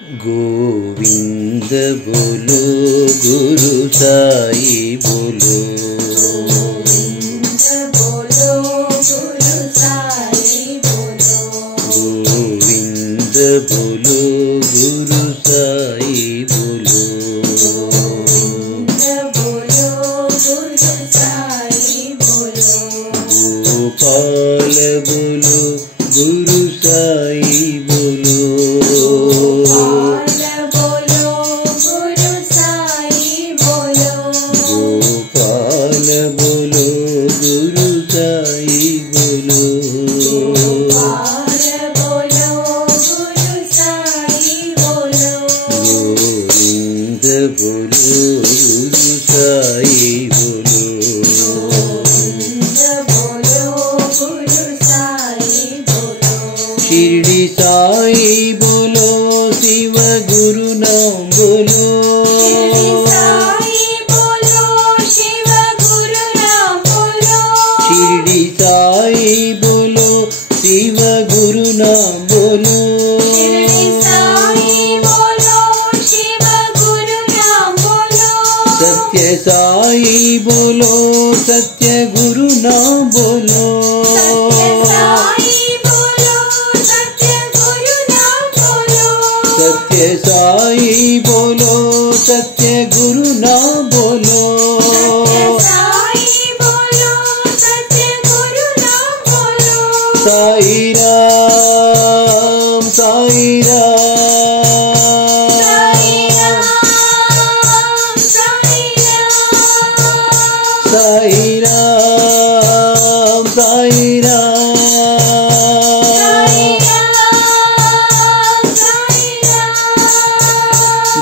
गोविंद बोलो गुरु साई बोलो, गोविंद बोलो गुरु साई बोलो, गोविंद बोलो गुरु साई बोलो, गोविंद बोलो गुरु साई बोलो, गोपाल बोलो गुरु साई बोलो, गोपाल बोलो गुरु साई बोलो, गोपाल बोलो गुरु साई बोलो, गोपाल बोलो गुरु साई बोलो, गोविंद बोलो गुरु साई बोलो, गोविंद बोलो गुरु साई बोलो, शिरडी साई बोलो शिव गुरु नाम बोलो, शिरडी साई बोलो शिव गुरु नाम बोलो, शिरडी साई बोलो शिव गुरु नाम बोलो, शिरडी साई बोलो शिव गुरु नाम बोलो, सत्य साई बोलो सत्य गुरु नाम बोलो, सत्य साई बोलो सत्य गुरु नाम बोलो, सत्य साई बोलो सत्य गुरु नाम बोलो, सत्य साई बोलो सत्य गुरु नाम बोलो, साई राम साई राम, साई राम साई राम, साई राम साई राम, साई राम साई राम,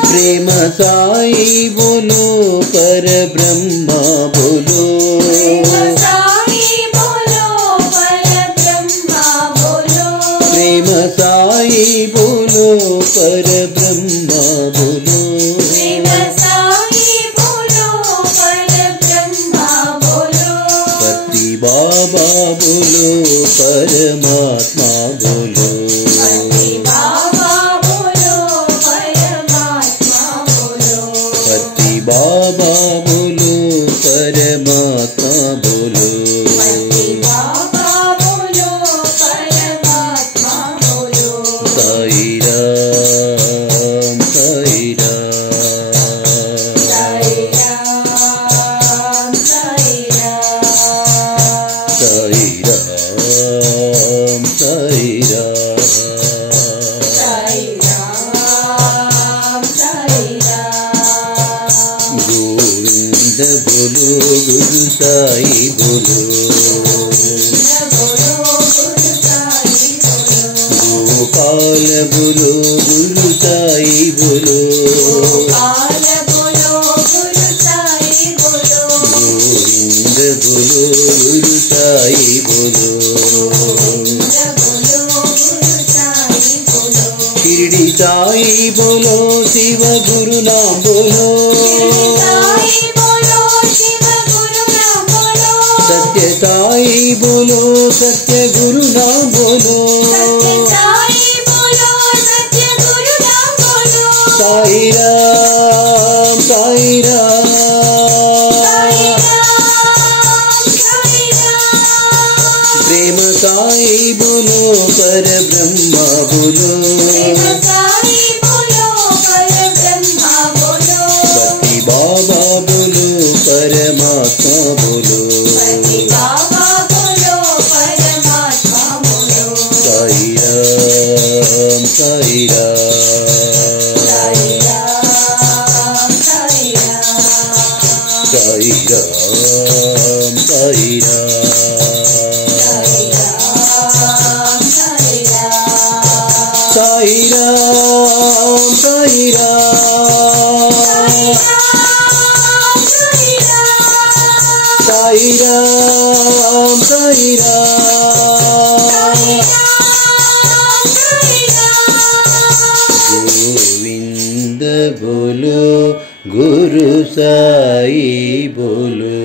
प्रेम साई बोलो पर ब्रह्मा बोलो, प्रेम साई बोलो पर ब्रह्मा बोलो, प्रेम साई बोलो पर ब्रह्मा बोलो, प्रेम साई बोलो पर ब्रह्मा बोलो, पति बाबा बोलो परमात्मा बोलो, पति बाबा बोलो परमात्मा बोलो, पति बाबा बोलो परमात्मा बोलो, पति बाबा बोलो परमात्मा बोलो, साई राम साई राम, साई राम साई राम, साई राम साई राम, साई राम साई राम, गोविंद बोलो गुरु साई बोलो, गोविंद बोलो गुरु साई बोलो, गोपाल बोलो गुरु साई बोलो, गोपाल बोलो गुरु साई बोलो, गोविंद बोलो गुरु साई बोलो, गोविंद बोलो गुरु साई बोलो, शिरडी साई बोलो शिव गुरु नाम बोलो, शिरडी साई बोलो शिव गुरु नाम बोलो, सत्य साई बोलो सत्य गुरु नाम बोलो, सत्य साई बोलो सत्य गुरु नाम बोलो, साई राम साई राम, साई राम साई राम, प्रेम साई बोलो पर ब्रह्मा बोलो, प्रेम साई बोलो पर ब्रह्मा बोलो, पति बाबा बोलो परमात्मा बोलो, पति बाबा बोलो परमात्मा बोलो, साई राम साई राम, साई राम साई राम, साई राम साई राम, साई राम साई राम, साई राम साई राम, साई राम साई राम, गोविंद बोलो गुरु साई बोलो।